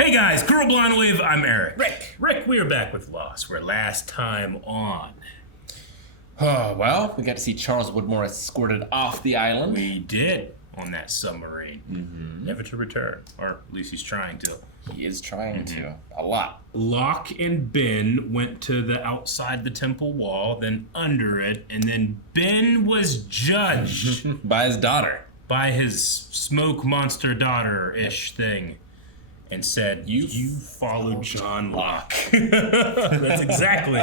Hey guys, Girl Blonde Wave, I'm Eric. Rick, we are back with Lost. We're last time on. Oh, well, we got to see Charles Woodmore escorted off the island. We did on that submarine. Never to return. Or at least he's trying to. He is trying to. A lot. Locke and Ben went to the outside the temple wall, then under it, and then Ben was judged. By his daughter. By his smoke monster daughter-ish thing. And said, you followed John Locke. That's exactly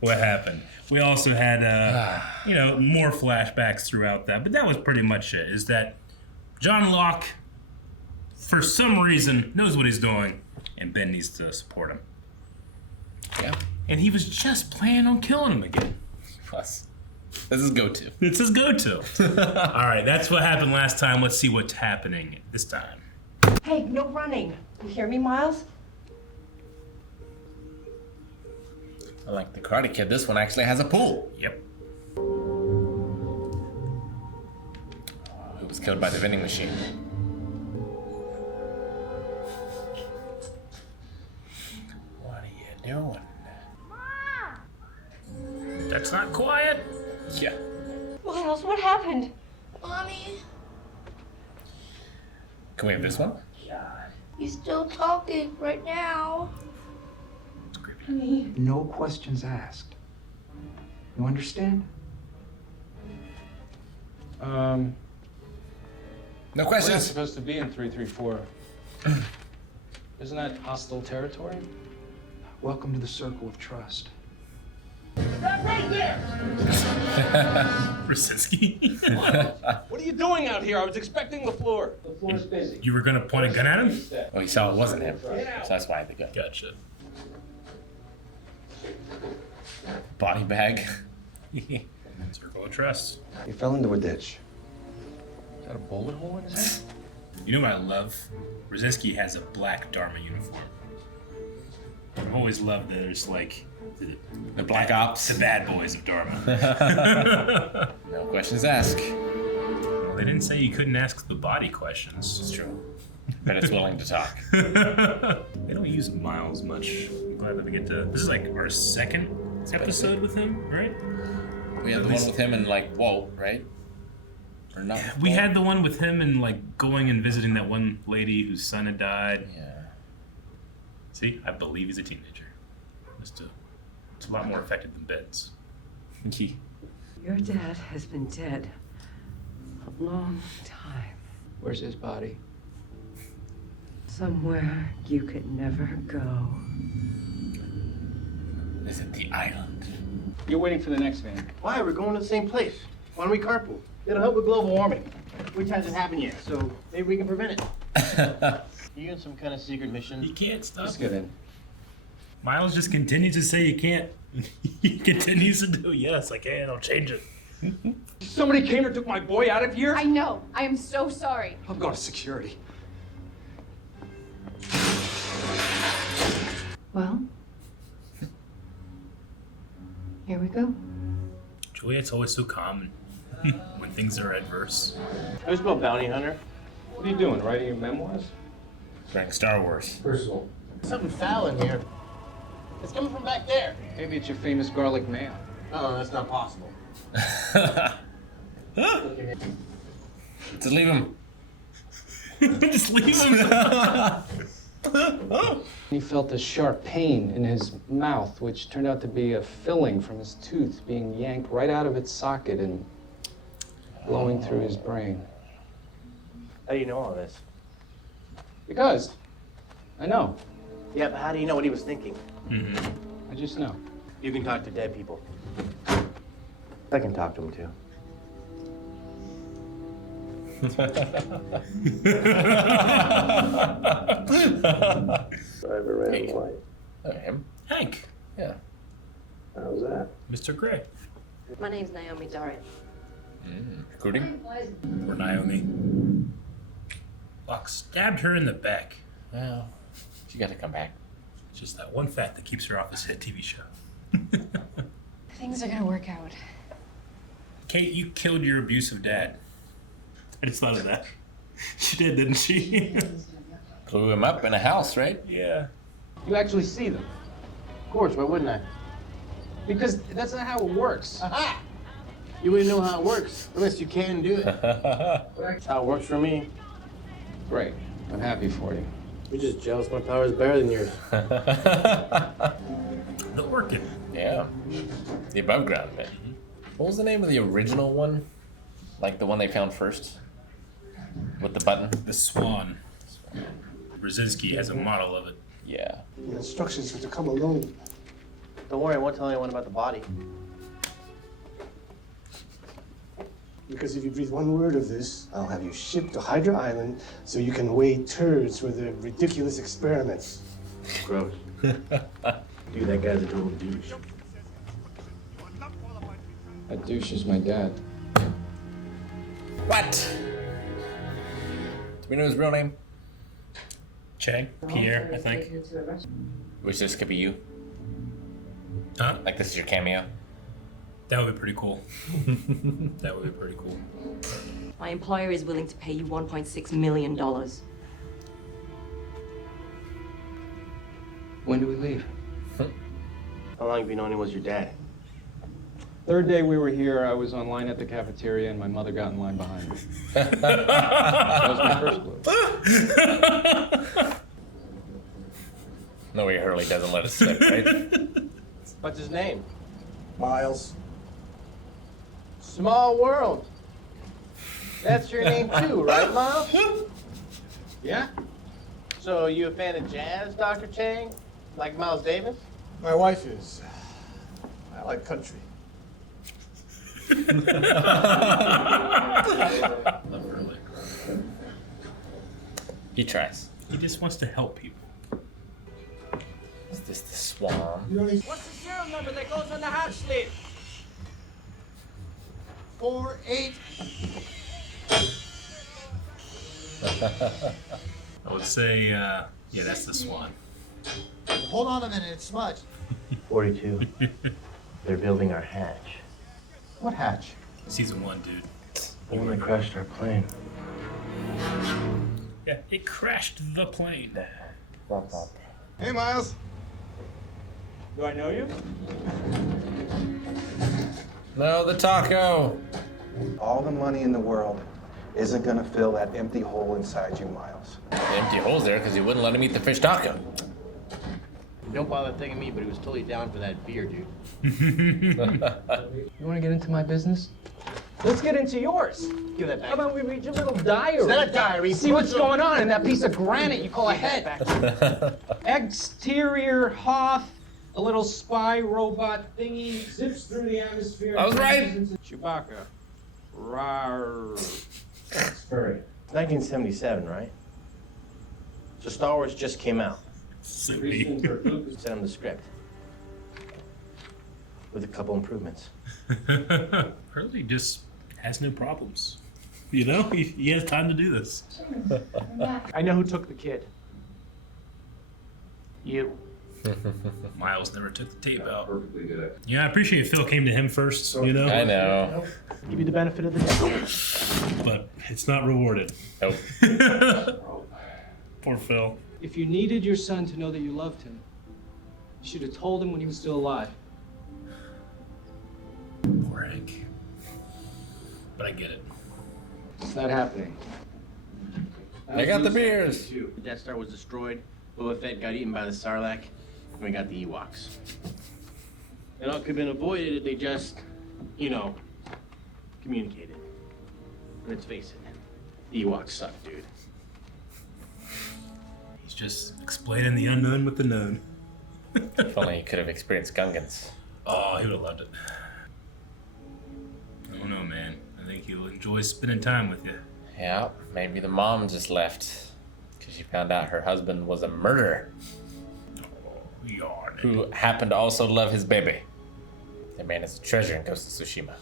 what happened. We also had, more flashbacks throughout that. But that was pretty much it, is that John Locke, for some reason, knows what he's doing, and Ben needs to support him. Yeah. And he was just planning on killing him again. Plus, that's his go-to. It's his go-to. All right, that's what happened last time. Let's see what's happening this time. Hey, no running. You hear me, Miles? Like the Karate Kid, this one actually has a pool. Yep. Who was killed by the vending machine. What are you doing? That's not quiet. Yeah. Miles, what happened? Mommy, Can we have this one? he's still talking right now. It's creepy. No questions asked. You understand? No We're not questions. supposed to be in 334. Isn't that hostile territory? Welcome to the circle of trust. Brzezinski. What are you doing out here? I was expecting LaFleur. LaFleur's busy. You were gonna point a gun at him? Oh, he saw it wasn't him. So that's why I had the gun. Gotcha. Body bag. Circle of trust. He fell into a ditch. Is that a bullet hole in his head? You know what I love? Brzezinski has a black Dharma uniform. I've always loved that there's like The Black Ops. the bad boys of Dharma. No questions asked. Well, they didn't say you couldn't ask the body questions. It's true. But it's willing to talk. They don't use Miles much. I'm glad that we get to. This is like our second episode with him, right? We had the one with him and like Walt, right? Or not? We Walt? had the one with him and like going and visiting that one lady whose son had died. Yeah. See, I believe he's a teenager. It's a lot more effective than Ben's. Your dad has been dead a long time. Where's his body? Somewhere you could never go. Is it the island? You're waiting for the next van. Why? We're going to the same place. Why don't we carpool? It'll help with global warming, which hasn't happened yet, so maybe we can prevent it. You in some kind of secret mission? You can't stop. Let's get in. Miles just continues to say you can't. He continues to do yes, I can. I'll change it. Somebody came and took my boy out of here? I know. I am so sorry. I'm going to security. Well, here we go. Juliet's always so calm when things are adverse. I was about bounty hunter. What are you doing, writing your memoirs? Writing Star Wars. Personal. Something foul in here. It's coming from back there. Maybe it's your famous garlic mayo. Oh, that's not possible. Just leave him. Just leave him. He felt a sharp pain in his mouth, which turned out to be a filling from his tooth being yanked right out of its socket and blowing through his brain. How do you know all this? Because I know. Yeah, but how do you know what he was thinking? I just know. You can talk to dead people. I can talk to him too. Driver ran white. Him? Hank, Yeah. How's that? Mr. Gray, My name's Naomi Dorrit. Recruiting? or Naomi. Locke stabbed her in the back. Well, she got to come back. It's just that one fact that keeps her off this hit TV show. Things are gonna work out. Kate, you killed your abusive dad. I just thought of that. She did, didn't she? blew him up in a house, right? Yeah. You actually see them. Of course, why wouldn't I? Because that's not how it works. Aha! You wouldn't know how it works unless you can do it. That's how it works for me. Great. I'm happy for you. You're just jealous my power is better than yours. The orchid. Yeah. The above ground man. What was the name of the original one? Like the one they found first? With the button? The swan. Brzezinski has a model of it. Yeah. The instructions are to come alone. Don't worry, I won't tell anyone about the body. Because if you breathe one word of this, I'll have you shipped to Hydra Island so you can weigh turds for the ridiculous experiments. Gross. Dude, that guy's a total douche. That douche is my dad. What? Do we know his real name? Chang? Pierre, I think. Which this could be you. Huh? Like this is your cameo. That would be pretty cool. That would be pretty cool. My employer is willing to pay you $1.6 million. When do we leave? How long have you known he was your dad? Third day we were here, I was online at the cafeteria and my mother got in line behind me. That was my first clue. No way Hurley doesn't let us slip, right? What's his name? Miles. Small world. That's your name too, right, Miles? Yeah? So you a fan of jazz, Dr. Chang? Like Miles Davis? My wife is. I like country. Love Hurley. He tries. He just wants to help people. Is this the swan? What's the serial number that goes on the hatch lid? 4-8. I would say, yeah, that's the swan. Hold on a minute, it's smudged. 42. They're building our hatch. What hatch? Season 1, dude. The one that crashed our plane. Yeah, it crashed the plane. Hey, Miles. Do I know you? No, the taco. All the money in the world isn't gonna fill that empty hole inside you, Miles. The empty hole's there because he wouldn't let him eat the fish taco. Don't bother thinking me, but he was totally down for that beer, dude. You want to get into my business? Let's get into yours. Give that back. How about we read your little diary? It's not a diary. See what's going on in that piece of granite you call a head. Exterior Hoth, a little spy robot thingy zips through the atmosphere. I was right. Chewbacca. Rawr. Furry. 1977, right? So Star Wars just came out. Silly. Sent him the script. With a couple improvements. Hurley just has no problems. You know, he has time to do this. I know who took the kid. You. Miles never took the tape out. Yeah, I appreciate Phil came to him first, you know? I know. Give you the benefit of the doubt. But it's not rewarded. Nope. Poor Phil. If you needed your son to know that you loved him, you should have told him when he was still alive. Poor Hank. But I get it. It's not happening. I got the beers. The Death Star was destroyed. Boba Fett got eaten by the Sarlacc. And we got the Ewoks. And all could have been avoided if they just, you know, communicated. Let's face it, the Ewoks suck, dude. He's just explaining the unknown with the known. If only he could have experienced Gungans. Oh, he would have loved it. I don't know, man. I think he'll enjoy spending time with you. Yeah, maybe the mom just left because she found out her husband was a murderer Yarn. who happened to also love his baby. That man is a treasure in Ghost of Tsushima.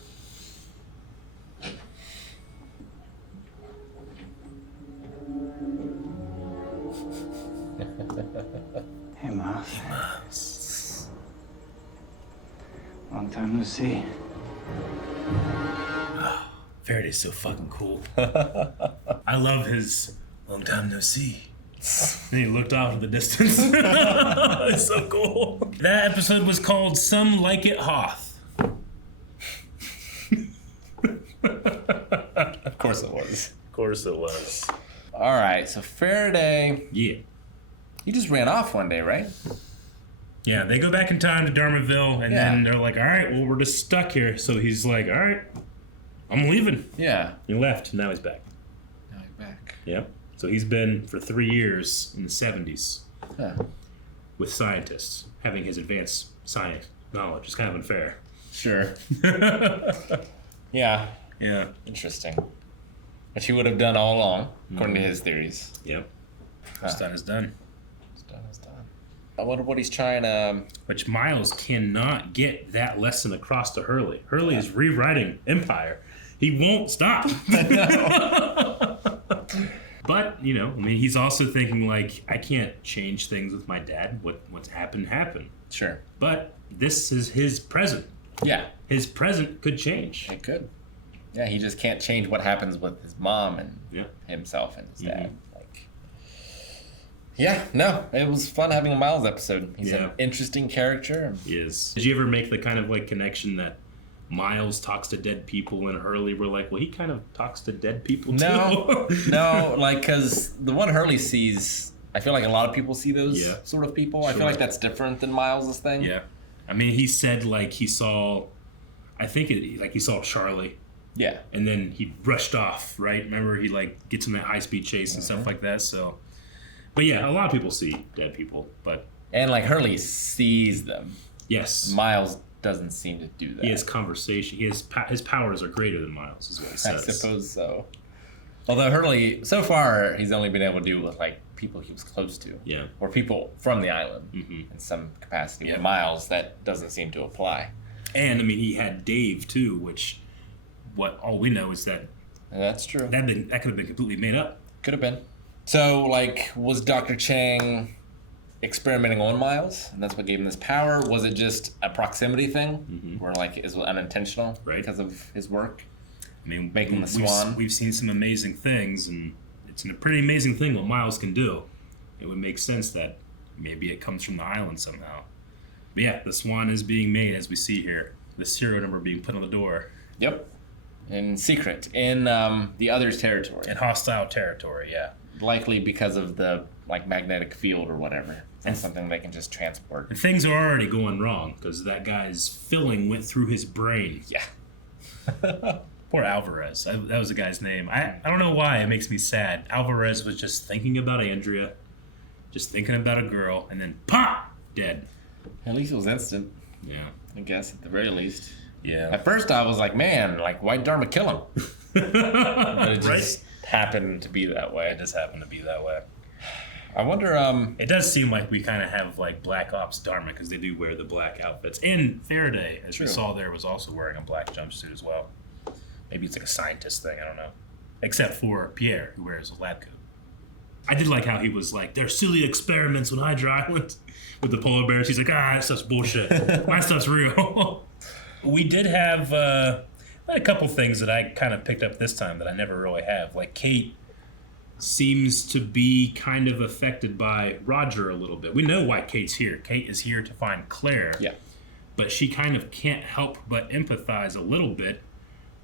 Hey, Miles. Long time no see. Faraday's so fucking cool. I love his long time no see. And he looked off in the distance. It's so cool. That episode was called Some Like It Hoth. Of course it was. Of course it was. All right, so Faraday, Yeah. he just ran off one day, right? Yeah, they go back in time to Darmaville, and Yeah. then they're like, all right, well, we're just stuck here. So he's like, all right, I'm leaving. Yeah. He left, now he's back. Now he's back. Yep. So he's been for 3 years in the 70s Huh. with scientists, having his advanced science knowledge. It's kind of unfair. Sure. Yeah. Yeah. Interesting. Which he would have done all along, according to his theories. Yep. What's done is done. What's done is done. I wonder what he's trying to... Which Miles cannot get that lesson across to Hurley. Hurley is rewriting Empire. He won't stop. But, you know, I mean, he's also thinking, like, I can't change things with my dad. What's happened. Sure. But this is his present. Yeah. His present could change. It could. Yeah, he just can't change what happens with his mom and Yeah. himself and his dad. Like, yeah, no, it was fun having a Miles episode. He's an interesting character. He is. Did you ever make the kind of, like, connection that Miles talks to dead people and Hurley were like, well, he kind of talks to dead people too? No, like, because the one Hurley sees, I feel like a lot of people see those sort of people. I feel like that's different than Miles' thing. Yeah. I mean, he said, like, he saw, he saw Charlie. Yeah. And then he rushed off, right? Remember, he, like, gets in that high-speed chase and stuff like that, so. But, yeah, a lot of people see dead people, but. And, like, Hurley sees them. Yes. Miles doesn't seem to do that. He has conversation. His powers are greater than Miles, is what he says. I suppose so. Although Hurley, so far, he's only been able to do it with, like, people he was close to. Yeah. Or people from the island in some capacity. Yeah. With Miles, that doesn't seem to apply. And, I mean, he had Dave, too, which, all we know is that. That's true. That could have been completely made up. Could have been. So, like, was Dr. Chang experimenting on Miles, and that's what gave him this power? Was it just a proximity thing, where, like, is unintentional because of his work? I mean, making the Swan. We've seen some amazing things, and it's a pretty amazing thing what Miles can do. It would make sense that maybe it comes from the island somehow. But yeah, the Swan is being made, as we see here. The serial number being put on the door. Yep. In secret, in the other's territory. In hostile territory, yeah. Likely because of the, like, magnetic field or whatever. And something they can just transport. And things are already going wrong, because that guy's filling went through his brain. Yeah. Poor Alvarez. That was the guy's name. I don't know why it makes me sad. Alvarez was just thinking about Andrea, just thinking about a girl, and then pop, dead. At least it was instant. Yeah. I guess, at the very least. Yeah. At first I was like, man, like, why'd Dharma kill him? But it just happened to be that way. It just happened to be that way. I wonder, It does seem like we kind of have, like, Black Ops Dharma, because they do wear the black outfits. And Faraday, as we saw there, was also wearing a black jumpsuit as well. Maybe it's like a scientist thing, I don't know. Except for Pierre, who wears a lab coat. I did like how he was like, they're silly experiments on Hydra Island with the polar bears. He's like, that stuff's bullshit. My stuff's real. We did have a couple things that I kind of picked up this time that I never really have. Like, Kate seems to be kind of affected by Roger a little bit. We know why Kate's here. Kate is here to find Claire. Yeah. But she kind of can't help but empathize a little bit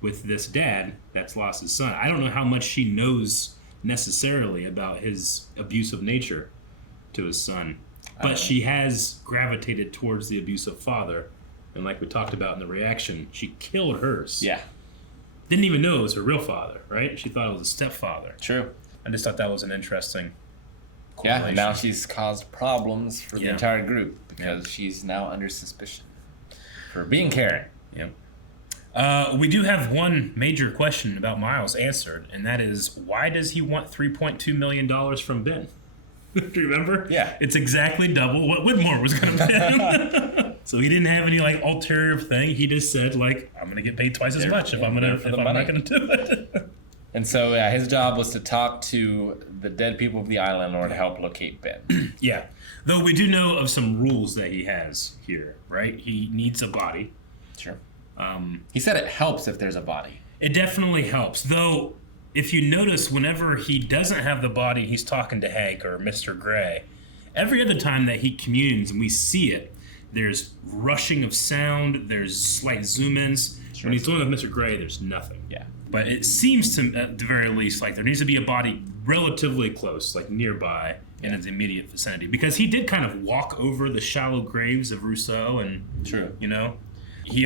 with this dad that's lost his son. I don't know how much she knows necessarily about his abusive nature to his son, but she has gravitated towards the abusive father, and like we talked about in the reaction, she killed hers. Yeah. Didn't even know it was her real father, right? She thought it was a stepfather. True. I just thought that was an interesting Yeah, and now she's caused problems for the Yeah. entire group because she's now under suspicion for being Karen. Yep. We do have one major question about Miles answered, and that is, why does he want $3.2 million from Ben? Do you remember? Yeah. It's exactly double what Whitmore was going to pay. So he didn't have any, like, ulterior thing. He just said, like, I'm going to get paid twice as much if I'm not going to do it. And so his job was to talk to the dead people of the island in order to help locate Ben. Yeah. Though we do know of some rules that he has here, right? He needs a body. Sure. He said it helps if there's a body. It definitely helps. Though, if you notice, whenever he doesn't have the body, he's talking to Hank or Mr. Gray. Every other time that he communes and we see it, there's rushing of sound, there's slight zoom-ins. Sure. When he's dealing with Mr. Gray, there's nothing. Yeah. But it seems to, at the very least, like there needs to be a body relatively close, like nearby, in its immediate vicinity. Because he did kind of walk over the shallow graves of Rousseau, and, True. You know, he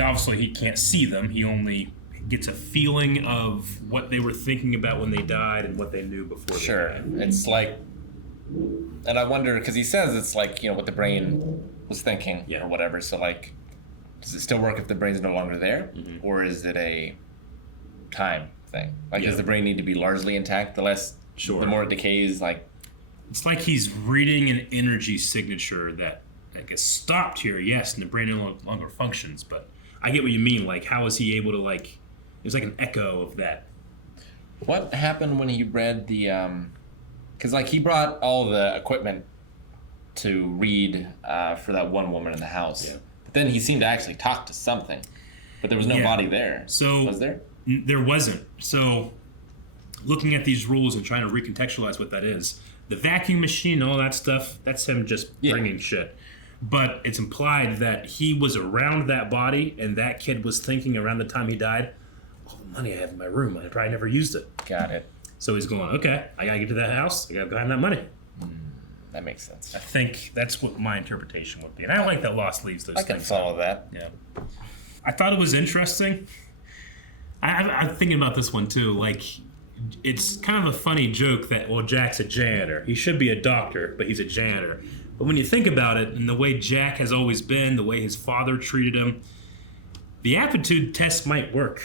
can't see them. He only gets a feeling of what they were thinking about when they died and what they knew before they died. It's like, and I wonder, because he says it's like, you know, what the brain was thinking or whatever. So, like, does it still work if the brain's no longer there? Mm-hmm. Or is it a time thing? Like, does the brain need to be largely intact? The more it decays, like... It's like he's reading an energy signature that gets stopped here, yes, and the brain no longer functions, but I get what you mean. Like, how is he able to, like... It's like an echo of that. What happened when he read the... Because, like, he brought all the equipment to read for that one woman in the house. Yeah. But then he seemed to actually talk to something. But there was no body there. So was there? There wasn't. So looking at these rules and trying to recontextualize what that is, the vacuum machine, all that stuff, that's him just bringing shit. But it's implied that he was around that body and that kid was thinking around the time he died, all the money I have in my room, I probably never used it. Got it. So he's going, okay, I gotta get to that house, I gotta go find that money. That makes sense. I think that's what my interpretation would be. And I like that Lost leaves those things. I can follow that. Yeah. I thought it was interesting. I'm thinking about this one too. Like, it's kind of a funny joke that, well, Jack's a janitor. He should be a doctor, but he's a janitor. But when you think about it, and the way Jack has always been, the way his father treated him, the aptitude test might work.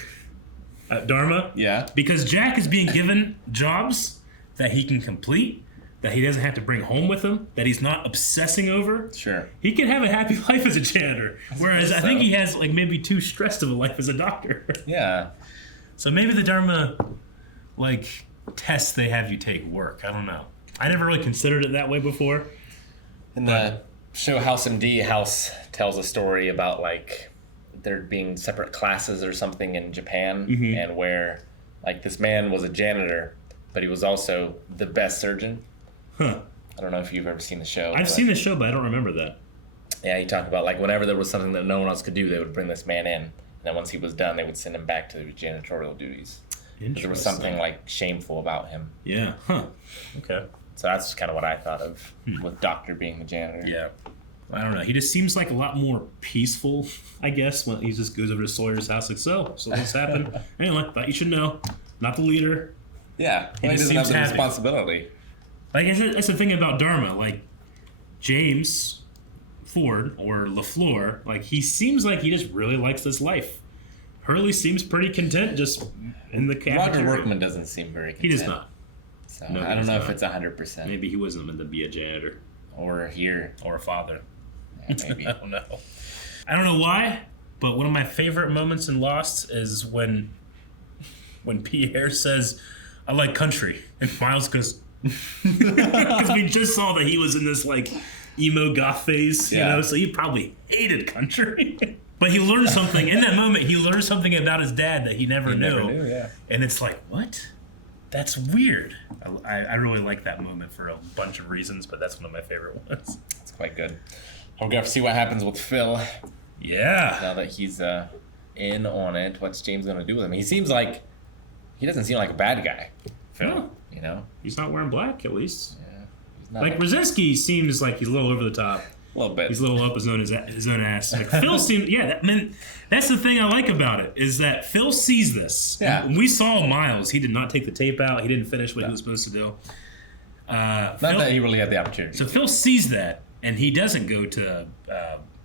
Dharma? Yeah. Because Jack is being given jobs that he can complete, that he doesn't have to bring home with him, that he's not obsessing over. Sure. He could have a happy life as a janitor. Whereas I think he has like maybe too stressed of a life as a doctor. Yeah. So maybe the Dharma like tests they have you take work. I don't know. I never really considered it that way before. In the show House MD, House tells a story about like there being separate classes or something in Japan, and where like this man was a janitor, but he was also the best surgeon. Huh. I don't know if you've ever seen the show. I've seen the show, but I don't remember that. Yeah, he talked about like whenever there was something that no one else could do, they would bring this man in. And then once he was done, they would send him back to his janitorial duties. There was something like shameful about him. Yeah. Huh. Okay. So that's kind of what I thought of with Doctor being the janitor. Yeah. I don't know. He just seems like a lot more peaceful, I guess, when he just goes over to Sawyer's house like, so this happened. Anyway, thought you should know. Not the leader. Yeah. He doesn't have the responsibility. Like, that's the thing about Dharma. Like, James Ford, or LaFleur, like, he seems like he just really likes this life. Hurley seems pretty content just in the cafeteria. Roger Workman doesn't seem very content. He does not. So no, I don't know if it's 100%. Maybe he wasn't meant to be a janitor. Or here. Or a father. Yeah, maybe. I don't know. I don't know why, but one of my favorite moments in Lost is when Pierre says, I like country. And Miles goes, because we just saw that he was in this like emo goth phase, you know, so he probably hated country. But he learned something. In that moment, he learned something about his dad that he never knew. Yeah. And it's like, what? That's weird. I really like that moment for a bunch of reasons, but that's one of my favorite ones. It's quite good. We're going to see what happens with Phil. Yeah. Now that he's in on it, what's James going to do with him? He doesn't seem like a bad guy. Phil, no. You know? He's not wearing black, at least. Yeah. He's not like, Brzezinski seems like he's a little over the top. A little bit. He's a little up his own ass. Like, Phil seems, that's the thing I like about it, is that Phil sees this. Yeah. When we saw Miles, he did not take the tape out. He didn't finish what he was supposed to do. Not that he really had the opportunity. So Phil sees that, and he doesn't go to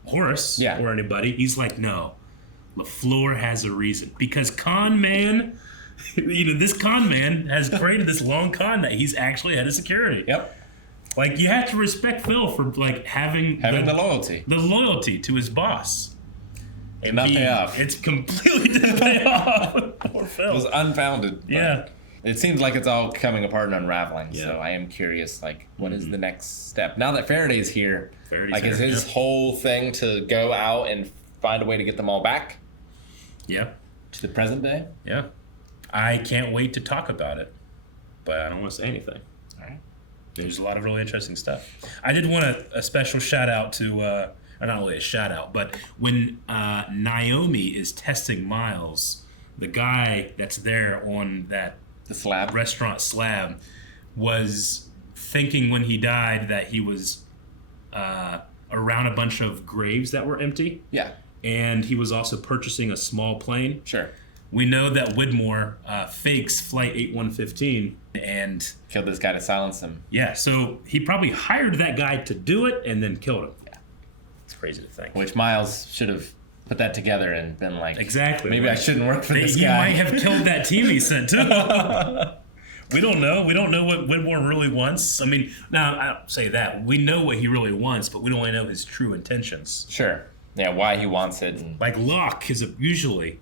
Horace or anybody. He's like, no, LaFleur has a reason. Because con man, this con man has created this long con that he's actually head of security. Yep. Like, you have to respect Phil for, like, having the loyalty. The loyalty to his boss. And not pay off. It's completely didn't pay off. Poor Phil. It was unfounded. Yeah. It seems like it's all coming apart and unraveling. Yeah. So I am curious, like, what is the next step? Now that Faraday's here, is his whole thing to go out and find a way to get them all back? Yeah. To the present day? Yeah. I can't wait to talk about it, but I don't want to say anything. All right. There's a lot of really interesting stuff. I did want a special shout out to, or not really a shout out, but when Naomi is testing Miles, the guy that's there on the slab restaurant slab was thinking when he died that he was around a bunch of graves that were empty. Yeah. And he was also purchasing a small plane. Sure. We know that Widmore fakes Flight 8115 and killed this guy to silence him. Yeah, so he probably hired that guy to do it and then killed him. Yeah. It's crazy to think. Which Miles should have put that together and been like, exactly. Maybe I shouldn't work for this guy. He might have killed that team he sent too. We don't know. We don't know what Widmore really wants. I mean, now I don't say that. We know what he really wants, but we don't really know his true intentions. Sure. Yeah, why he wants it. And... Like Locke is usually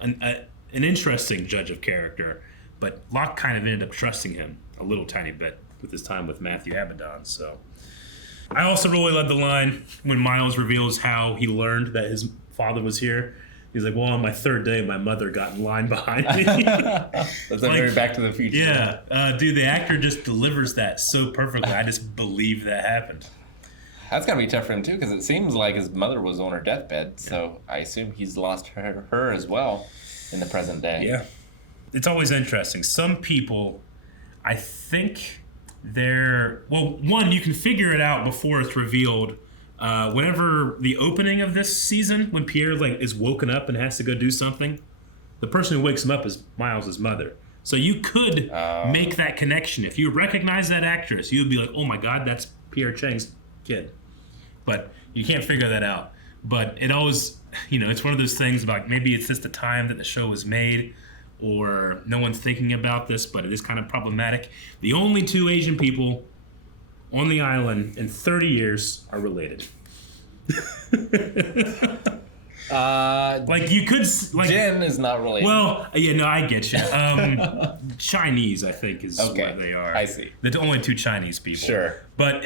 an interesting judge of character, but Locke kind of ended up trusting him a little tiny bit with his time with Matthew Abaddon. So I also really love the line when Miles reveals how he learned that his father was here. He's like, well, on my third day, my mother got in line behind me. That's like, very Back to the Future. Yeah. Dude, the actor just delivers that so perfectly. I just believe that happened. That's got to be tough for him, too, because it seems like his mother was on her deathbed, so I assume he's lost her as well in the present day. Yeah. It's always interesting. Some people, I think one, you can figure it out before it's revealed. Whenever the opening of this season, when Pierre is woken up and has to go do something, the person who wakes him up is Miles' mother. So you could make that connection. If you recognize that actress, you would be like, oh my God, that's Pierre Chang's kid. But you can't figure that out. But it always, it's one of those things about maybe it's just the time that the show was made or no one's thinking about this, but it is kind of problematic. The only two Asian people on the island in 30 years are related. You could Jin is not related. Well, yeah, no, I get you. Chinese, I think, is what they are. I see. The only two Chinese people. Sure. But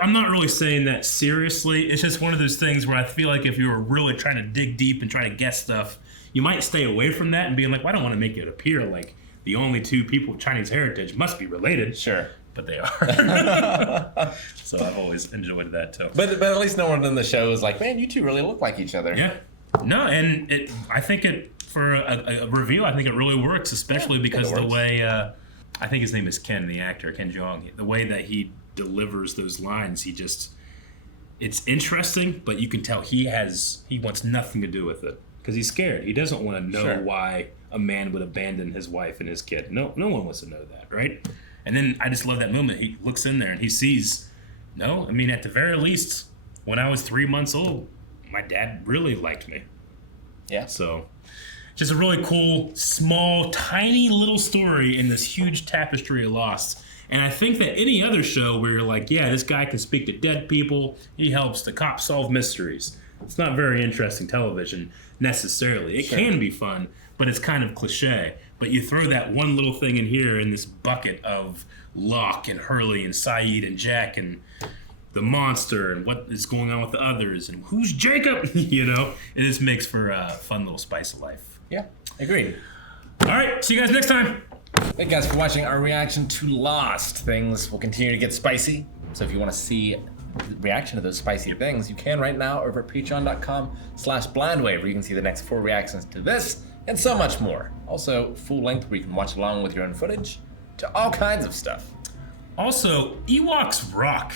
I'm not really saying that seriously. It's just one of those things where I feel like if you were really trying to dig deep and try to guess stuff, you might stay away from that and being like, well, I don't want to make it appear like the only two people with Chinese heritage must be related. Sure. But they are. So I always enjoyed that too. But at least no one in the show is like, man, you two really look like each other. Yeah. No, and I think for a reveal, I think it really works, especially because the way I think his name is Ken, the actor, Ken Jeong. The way that he delivers those lines, it's interesting, but you can tell he wants nothing to do with it because he's scared. He doesn't want to know why a man would abandon his wife and his kid. No one wants to know that, right? And then I just love that moment. He looks in there and he sees, at the very least, when I was 3 months old, my dad really liked me. Yeah. So, just a really cool, small, tiny little story in this huge tapestry of Lost. And I think that any other show where you're like, yeah, this guy can speak to dead people, he helps the cops solve mysteries. It's not very interesting television necessarily. It can be fun, but it's kind of cliche. But you throw that one little thing in here in this bucket of Locke and Hurley and Saeed and Jack and the monster and what is going on with the others and who's Jacob, it just makes for a fun little spice of life. Yeah, agreed. All right, see you guys next time. Thank you guys for watching our reaction to Lost. Things will continue to get spicy, so if you want to see the reaction to those spicy things, you can right now over at patreon.com/blindwave, where you can see the next 4 reactions to this and so much more. Also, full length where you can watch along with your own footage to all kinds of stuff. Also, Ewoks rock.